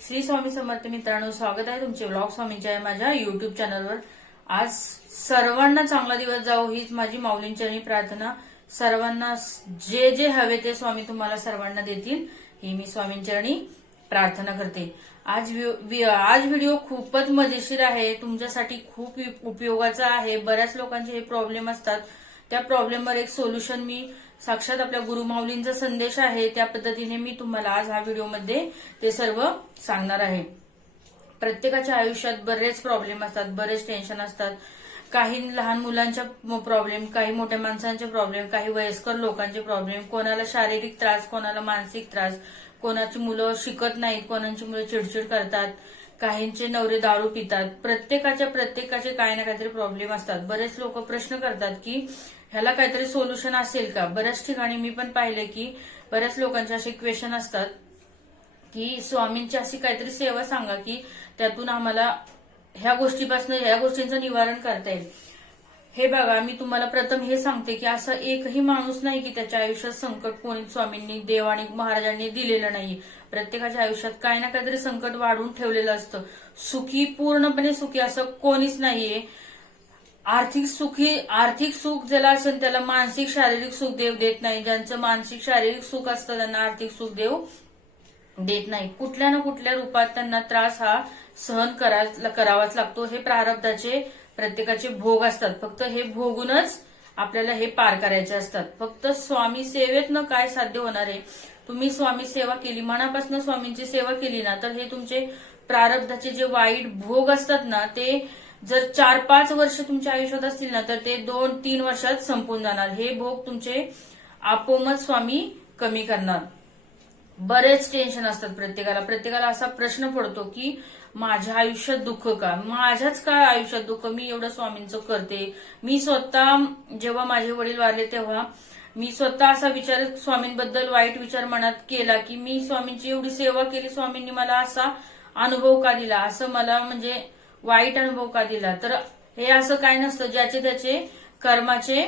श्री स्वामी समर्थ मित्रांनो स्वागत आहे तुमचे ब्लॉग स्वामींच्या माझ्या युट्यूब चॅनलवर आज सर्वांना चांगला दिवस जाऊ हीच माझी माऊलींचरणी प्रार्थना. सर्वांना जे जे हवे ते स्वामी तुम्हाला सर्वांना देतील ही मी स्वामींचरणी प्रार्थना करते. आज आज व्हिडिओ खूपच मजेशीर आहे तुमच्यासाठी खूप उपयोगाचा आहे. बऱ्याच लोकांचे हे प्रॉब्लेम असतात. त्या प्रॉब्लेमवर एक सोल्युशन मी साक्षात आपल्या गुरुमाऊलींचा संदेश आहे. त्या पद्धतीने मी तुम्हाला आज हा व्हिडिओमध्ये ते सर्व सांगणार आहे. प्रत्येकाच्या आयुष्यात बरेच प्रॉब्लेम असतात बरेच टेन्शन असतात. काही लहान मुलांच्या प्रॉब्लेम काही मोठ्या माणसांचे प्रॉब्लेम काही वयस्कर लोकांचे प्रॉब्लेम कोणाला शारीरिक त्रास कोणाला मानसिक त्रास. कोणाची मुलं शिकत नाहीत कोणाची मुलं चिडचिड करतात. काहींचे नवरे दारू पितात. प्रत्येकाच्या प्रत्येकाचे काही ना काहीतरी प्रॉब्लेम असतात. बरेच लोक प्रश्न करतात की ह्याला काहीतरी सोल्युशन असेल का? बऱ्याच ठिकाणी मी पण पाहिले की बऱ्याच लोकांचे असे क्वेश्चन असतात की स्वामींची अशी काहीतरी सेवा सांगा की त्यातून आम्हाला ह्या गोष्टीपासून ह्या गोष्टींचं निवारण करता येईल. हे बघा मी तुम्हाला प्रथम हे सांगते की असा एकही माणूस नाही की त्याच्या आयुष्यात संकट कोणी स्वामींनी देव आणि महाराजांनी दिलेलं नाही. प्रत्येकाच्या आयुष्यात काही ना काहीतरी संकट वाढवून ठेवलेलं असतं. सुखी पूर्णपणे सुखी असं कोणीच नाहीये. आर्थिक सुखी आर्थिक सुख ज्याला असेल त्याला मानसिक शारीरिक सुख देव देत नाही. ज्यांचं मानसिक शारीरिक सुख असतं त्यांना आर्थिक सुख देव देत नाही. कुठल्या ना कुठल्या रूपात त्यांना त्रास हा सहन करा- करावाच लागतो. हे प्रारब्धाचे प्रत्येकाचे भोग असतात. फक्त हे भोगूनच आपल्याला हे पार करायचे असतात. फक्त स्वामी सेवेतनं काय साध्य होणार आहे? तुम्ही स्वामी सेवा केली मनापासून स्वामींची सेवा केली ना तर हे तुमचे प्रारब्धाचे जे वाईट भोग असतात ना ते जर चार पाच वर्ष तुमच्या आयुष्यात असतील ना तर ते दोन तीन वर्षात संपून जाणार. हे भोग तुमचे आपोमत स्वामी कमी करणार. बरेच टेन्शन असतात प्रत्येकाला. प्रत्येकाला असा प्रश्न पडतो की माझ्या आयुष्यात दुःख का? माझ्याच काय आयुष्यात दुःख? मी एवढं स्वामींचं करते. मी स्वतः जेव्हा माझे वडील वारले तेव्हा मी स्वतः असा विचार स्वामींबद्दल वाईट विचार मनात केला की मी स्वामींची एवढी सेवा केली स्वामींनी मला असा अनुभव का दिला? असं मला म्हणजे वाईट अनुभव का दिला? तर हे असं काय नसतं. ज्याचे त्याचे कर्माचे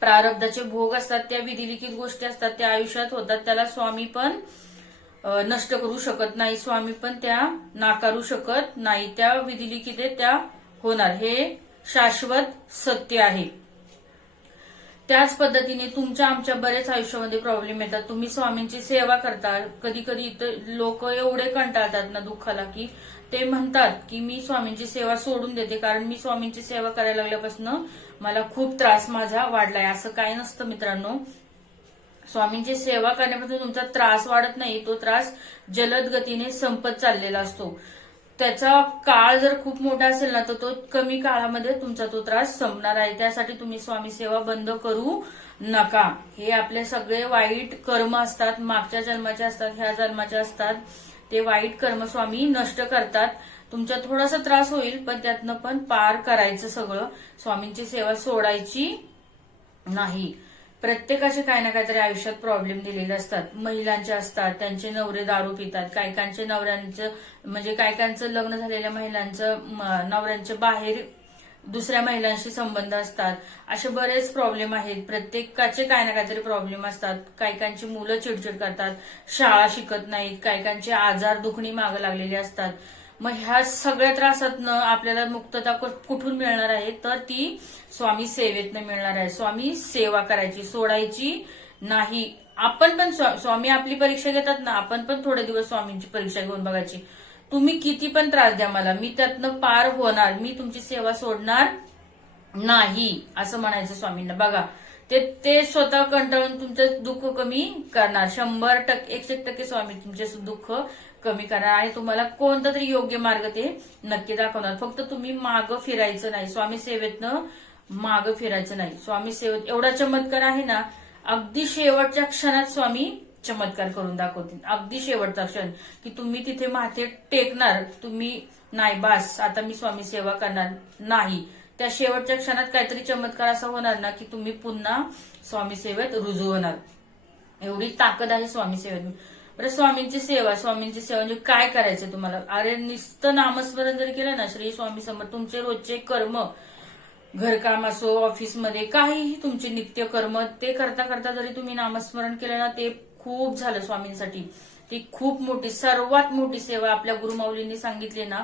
प्रारब्धाचे भोग असतात त्या विधिलिखित गोष्टी असतात त्या आयुष्यात होतात. त्याला स्वामी पण नष्ट करू शकत नाही. स्वामी पण त्या नाकारू शकत नाही. त्या विधिलिखित त्या होणार. हे शाश्वत सत्य आहे. त्याच पद्धतीने तुमच्या आमच्या बरेच आयुष्यामध्ये प्रॉब्लेम येतात. तुम्ही स्वामींची सेवा करता. कधी कधी लोक एवढे कंटाळतात ना दुःखाला की ते म्हणतात की मी स्वामींची सेवा सोडून देते कारण मी स्वामींची सेवा करायला लागल्यापासून मला खूप त्रास माझा वाढलाय. असं काय नसतं मित्रांनो. स्वामींची सेवा करण्यापासून तुमचा त्रास वाढत नाही तो त्रास जलद गतीने संपत चाललेला असतो. त्याचा काळ जर खूप मोठा असेल ना तर तो कमी काळामध्ये तुमचा तो त्रास संपणार आहे. त्यासाठी तुम्ही स्वामी सेवा बंद करू. नका. हे आपले सगळे वाईट कर्म असतात मागच्या जन्माचे असतात ह्या जन्माचे असतात. ते वाईट कर्म स्वामी नष्ट करतात. तुमचा थोडासा त्रास होईल पण त्यातनं पण पार करायचं सगळं. स्वामींची सेवा सोडायची नाही. प्रत्येकाचे काही ना काहीतरी आयुष्यात प्रॉब्लेम दिलेले असतात. महिलांचे असतात त्यांचे नवरे दारू पितात कायकांचे नवऱ्यांचं म्हणजे कायकांचं लग्न झालेल्या महिलांचं म, बाहेर दुसऱ्या महिलांशी संबंध असतात. असे बरेच प्रॉब्लेम आहेत. प्रत्येकाचे काय ना काहीतरी प्रॉब्लेम असतात. कायकांची मुलं चिडचिड करतात. शाळा शिकत नाहीत. कायकांचे आजार दुखणी मागं लागलेली असतात. मग ह्या सगळ्या त्रासातनं आपल्याला मुक्तता कुठून मिळणार आहे? तर ती स्वामी सेवेतनं मिळणार आहे. स्वामी सेवा करायची सोडायची नाही. आपण पण स्वा- स्वामी आपली परीक्षा घेतात ना. आपण पण थोडे दिवस स्वामींची परीक्षा घेऊन बघायची. तुम्ही किती पण त्रास द्या मला. मी त्यातनं पार होणार. मी तुमची सेवा सोडणार नाही असं म्हणायचं स्वामींना. बघा ते ते स्वतः कंटाळून तुमचं दुःख कमी करणार. शंभर टक्के एकशे टक्के स्वामी तुमचे दुःख कमी करणार आणि तुम्हाला कोणता तरी योग्य मार्ग ते नक्की दाखवणार. फक्त तुम्ही मागं फिरायचं नाही. स्वामी सेवेतनं मागं फिरायचं नाही. स्वामी सेवेत एवढा चमत्कार आहे ना अगदी शेवटच्या क्षणात स्वामी चमत्कार करून दाखवतील. अगदी शेवटचा क्षण की तुम्ही तिथे माथे टेकणार तुम्ही नाही बास आता मी स्वामी सेवा करणार नाही. त्या शेवटच्या क्षणात काहीतरी चमत्कार असा होणार ना की तुम्ही पुन्हा स्वामी सेवेत रुजू होणार. एवढी ताकद आहे स्वामी सेवेत. बरं स्वामींची सेवा स्वामींची सेवा म्हणजे काय करायचं तुम्हाला? अरे नुसतं नामस्मरण जरी केलं ना श्री स्वामी समर्थ तुमचे रोजचे कर्म घरकाम असो ऑफिसमध्ये काहीही तुमचे नित्य कर्म ते करता करता जरी तुम्ही नामस्मरण केलं ना ते खूप झालं स्वामींसाठी. ती खूप मोठी सर्वात मोठी सेवा आपल्या गुरुमाऊलींनी सांगितली ना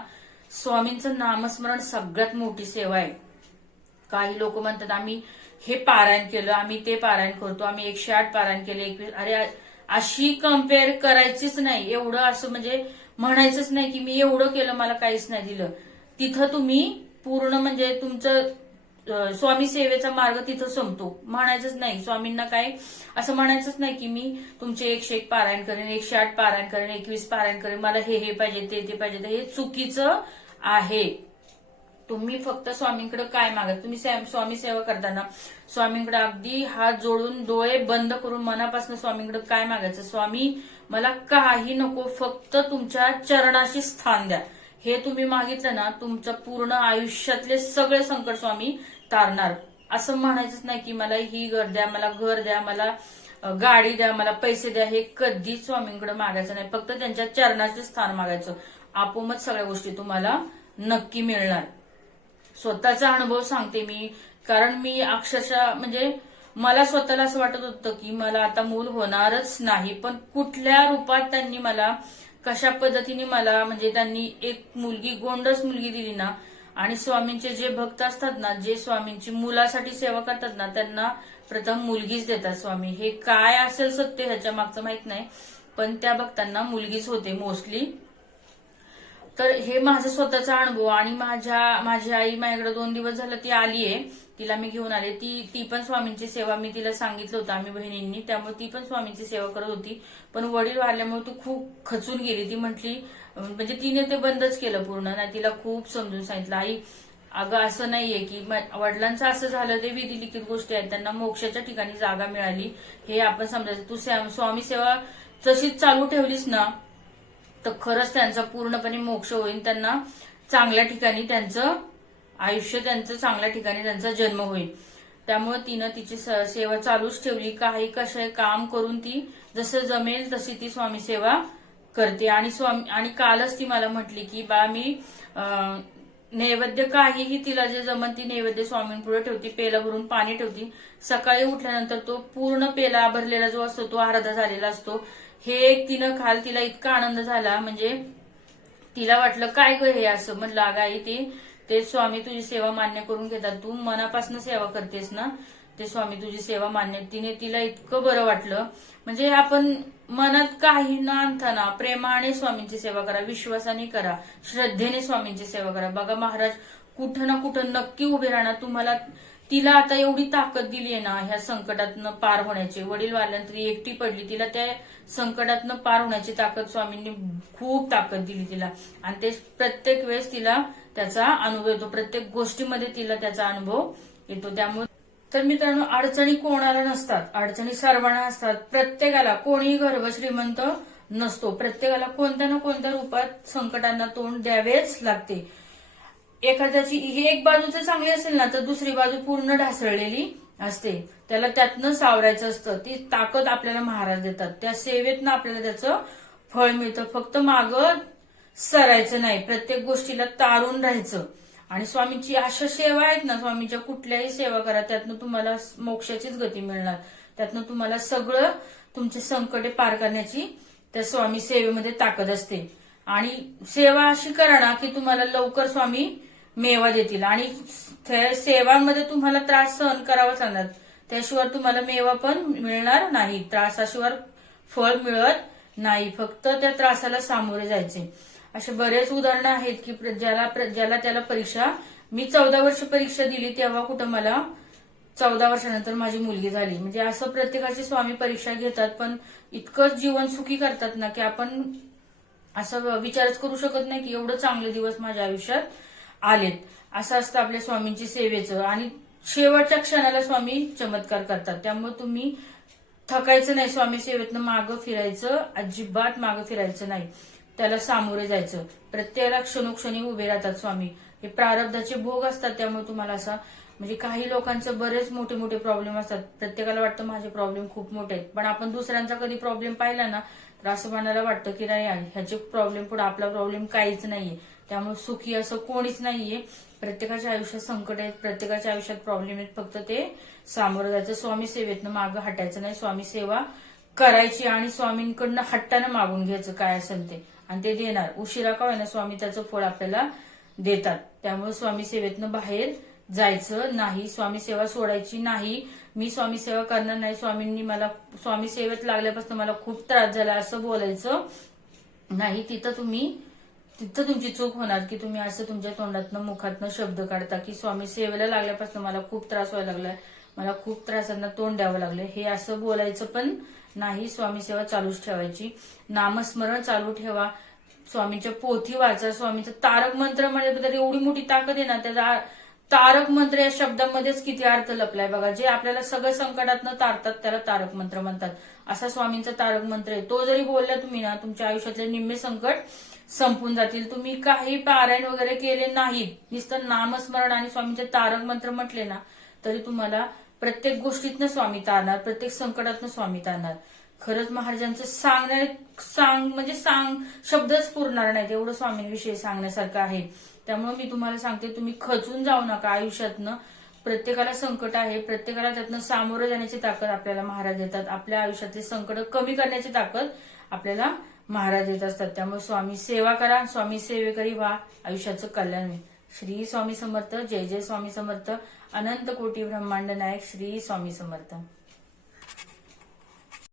स्वामींचं नामस्मरण सगळ्यात मोठी सेवा आहे. काही लोक म्हणतात आम्ही हे पारायण केलं आम्ही ते पारायण करतो आम्ही एकशे आठ पारायण केले एकवीस. अरे अशी कंपेअर करायचीच नाही. एवढं असं म्हणजे म्हणायचंच नाही की मी एवढं केलं मला काहीच नाही दिलं. तिथं तुम्ही पूर्ण म्हणजे तुमचं स्वामी सेवेचा मार्ग तिथं संपतो. म्हणायचंच नाही. स्वामींना काय? असं म्हणायचंच नाही की मी तुमचे एकशे एक पारायण करेन एकशे आठ पारायण करेन एकवीस पारायण करेन. मला हे हे पाहिजे ते ते पाहिजे. हे चुकीचं आहे. तुम्ही फक्त स्वामींकडे काय मागत तुम्ही स्वामी सेवा करताना स्वामींकडे अगदी हात जोडून डोळे बंद करून मनापासून स्वामींकडे काय मागायचं? स्वामी मला काही नको. फक्त तुमच्या चरणाशी स्थान द्या. हे तुम्ही मागितलं ना तुमचं पूर्ण आयुष्यातले सगळे संकट स्वामी तारणार. असं म्हणायचंच नाही की मला ही घर द्या मला घर द्या मला गाडी द्या मला पैसे द्या हे कधीच स्वामींकडे मागायचं नाही. फक्त त्यांच्या चरणाचे स्थान मागायचं. आपोमच सगळ्या गोष्टी तुम्हाला नक्की मिळणार. स्वतःचा अनुभव सांगते मी. कारण मी अक्षरशः म्हणजे मला स्वतःला असं वाटत होतं की मला आता मूल होणारच नाही पण कुठल्या रूपात त्यांनी मला कशा पद्धतीने मला म्हणजे त्यांनी एक मुलगी गोंडस मुलगी दिली ना आणि स्वामींचे जे भक्त असतात ना जे स्वामींची मुलासाठी सेवा करतात ना त्यांना प्रथम मुलगीच देतात स्वामी. हे काय असेल सत्य ह्याच्या मागचं माहीत नाही पण त्या भक्तांना मुलगीच होते मोस्टली. तर हे माझा स्वतःचा अनुभव आणि माझ्या माझी आई माझ्याकडे दोन दिवस झालं ती आली आहे तिला मी घेऊन आले. ती ती पण स्वामींची सेवा मी तिला सांगितलं होतं आम्ही बहिणींनी. त्यामुळे ती पण स्वामींची सेवा करत होती. पण वडील वारल्यामुळे ती खूप खचून गेली. ती म्हटली म्हणजे तिने ते बंदच केलं पूर्ण. नाही तिला खूप समजून सांगितलं. आई अगं असं नाहीये की वडिलांचं असं झालं ते विधिलिखित गोष्टी आहेत. त्यांना मोक्षाच्या ठिकाणी जागा मिळाली. हे आपण समजायचं तू स्वामी सेवा तशीच चालू ठेवलीस ना तर खरंच त्यांचा पूर्णपणे मोक्ष होईल. त्यांना चांगल्या ठिकाणी त्यांचं आयुष्य त्यांचं चांगल्या ठिकाणी त्यांचा जन्म होईल. त्यामुळे तिनं तिची स- सेवा चालूच ठेवली. काही कशा काम करून ती जसं जमेल तशी ती स्वामी सेवा करते. आणि स्वामी आणि कालच ती मला म्हटली की बा मी अं, नैवेद्य काहीही तिला जे जमन ती नैवेद्य स्वामींपुढे ठेवती. पेला भरून पाणी ठेवती. सकाळी उठल्यानंतर तो पूर्ण पेला भरलेला जो असतो तो अर्धा झालेला असतो. हे एक तिनं खाल तिला इतका आनंद झाला. म्हणजे तिला वाटलं काय ग हे असं? म्हटलं अगाई ती ते स्वामी तुझी सेवा मान्य करून घेतात. तू मनापासून सेवा करतेस ना? ते स्वामी तुझी सेवा मान्य तिने तिला इतकं बरं वाटलं. म्हणजे आपण मनात काही न आणताना प्रेमाने स्वामींची सेवा करा विश्वासाने करा श्रद्धेने स्वामींची सेवा करा. बघा महाराज कुठं ना कुठं नक्की उभे राहणार. तुम्हाला तिला आता एवढी ताकद दिली आहे ना ह्या संकटातनं पार होण्याची. वडील वारल्यानंतर एकटी पडली तिला त्या संकटातनं पार होण्याची ताकद स्वामींनी खूप ताकद दिली तिला. आणि ते प्रत्येक वेळेस तिला त्याचा अनुभव येतो. प्रत्येक गोष्टीमध्ये तिला त्याचा अनुभव येतो. त्यामुळे तर मित्रांनो अडचणी कोणाला नसतात. अडचणी सर्वांना असतात. प्रत्येकाला कोणीही गर्भ श्रीमंत नसतो. प्रत्येकाला कोणत्या ना कोणत्या रूपात संकटांना तोंड द्यावेच लागते. एखाद्याची ही एक बाजू जर चांगली असेल ना तर दुसरी बाजू पूर्ण ढासळलेली असते. त्याला त्यातनं सावरायचं असतं. ती ताकद आपल्याला महाराज देतात. त्या सेवेतनं आपल्याला त्याचं फळ मिळतं. फक्त मागं सरायचं नाही. प्रत्येक गोष्टीला तारून राहायचं. आणि स्वामीची अशा सेवा आहेत ना स्वामीच्या कुठल्याही सेवा करा त्यातनं तुम्हाला मोक्षाचीच गती मिळणार. त्यातनं तुम्हाला सगळं तुमचे संकटे पार करण्याची त्या स्वामी सेवेमध्ये ताकद असते. आणि सेवा अशी करा ना की तुम्हाला लवकर स्वामी मेवा देतील. आणि त्या सेवांमध्ये तुम्हाला त्रास सहन करावाच लागणार. त्याशिवाय तुम्हाला मेवा पण मिळणार नाही. त्रासाशिवाय फळ मिळत नाही. फक्त त्या त्रासाला सामोरे जायचे. असे बरेच उदाहरणं आहेत की ज्याला ज्याला त्याला परीक्षा मी चौदा वर्ष परीक्षा दिली तेव्हा कुठं मला चौदा वर्षानंतर माझी मुलगी झाली. म्हणजे असं प्रत्येकाची स्वामी परीक्षा घेतात पण इतकंच जीवन सुखी करतात ना की आपण असं विचारच करू शकत नाही की एवढं चांगले दिवस माझ्या आयुष्यात आलेत. असं असतं आपल्या स्वामींची सेवेचं. आणि शेवटच्या क्षणाला स्वामी चमत्कार करतात. त्यामुळे तुम्ही थकायचं नाही स्वामी सेवेतनं मागं फिरायचं अजिबात मागं फिरायचं नाही. त्याला सामोरे जायचं. प्रत्येकाला क्षणोक्षणी उभे राहतात स्वामी. हे प्रारब्धाचे भोग असतात त्यामुळे तुम्हाला असा म्हणजे काही लोकांचे बरेच मोठे मोठे प्रॉब्लेम असतात. प्रत्येकाला वाटतं माझे प्रॉब्लेम खूप मोठे आहेत. पण आपण दुसऱ्यांचा कधी प्रॉब्लेम पाहिला ना तर असं म्हणायला वाटतं की नाही ह्याचे प्रॉब्लेम पुढे आपला प्रॉब्लेम काहीच नाहीये. त्यामुळे सुखी असं कोणीच नाहीये. प्रत्येकाच्या आयुष्यात संकट आहेत प्रत्येकाच्या आयुष्यात प्रॉब्लेम आहेत. फक्त ते सामोरं जायचं. स्वामी सेवेतनं मागं हटायचं नाही. स्वामी सेवा करायची आणि स्वामींकडनं हट्टानं मागून घ्यायचं काय असेल ते. आणि ते देणार. उशिरा का होईना स्वामी त्याचं फळ आपल्याला देतात. त्यामुळे स्वामी सेवेतनं बाहेर जायचं नाही. स्वामी सेवा सोडायची नाही. मी स्वामी सेवा करणार नाही. स्वामींनी मला स्वामी सेवेत लागल्यापासून मला खूप त्रास झाला असं बोलायचं नाही. तिथं तुम्ही तिथं तुमची चूक होणार की तुम्ही असं तुमच्या तोंडातनं मुखातनं शब्द काढता की स्वामी सेवेला लागल्यापासून मला खूप त्रास व्हायला लागलाय. मला खूप त्रासांना तोंड द्यावं लागलं हे असं बोलायचं पण नाही स्वामी सेवा चालूच ठेवायची. नामस्मरण चालू ठेवा. स्वामींच्या पोथी वाचा स्वामीचं तारक मंत्र म्हणजे एवढी मोठी ताकद आहे ना त्याचा तारक मंत्र या शब्दामध्येच किती अर्थ लपलाय बघा. जे आपल्याला सगळं संकटातनं तारतात त्याला तारक मंत्र म्हणतात. असा स्वामींचा तारक मंत्र आहे. तो जरी बोलला तुम्ही ना तुमच्या आयुष्यातले निम्मे संकट संपून जातील. तुम्ही काही पारायण वगैरे केले नाहीत नुसतं नामस्मरण आणि स्वामींचे तारक मंत्र म्हटले ना तरी तुम्हाला प्रत्येक गोष्टीतनं स्वामी तारणार प्रत्येक संकटातनं स्वामी तारणार. खरंच महाराजांचं सांगणार सांग म्हणजे सांग शब्दच पुरणार नाहीत. एवढं स्वामींविषयी सांगण्यासारखं आहे. त्यामुळे मी तुम्हाला सांगते तुम्ही खचून जाऊ नका आयुष्यातनं. प्रत्येकाला संकट आहे प्रत्येकाला त्यातनं सामोरं जाण्याची ताकद आपल्याला महाराज देतात. आपल्या आयुष्यातले संकट कमी करण्याची ताकद आपल्याला महाराज देत असतात. त्यामुळे स्वामी सेवा करा स्वामी सेवेकरी व्हा आयुष्याचं कल्याण होईल. श्री स्वामी समर्थ जय जय स्वामी समर्थ. अनंत कोटी ब्रह्मांड नायक श्री स्वामी समर्थ.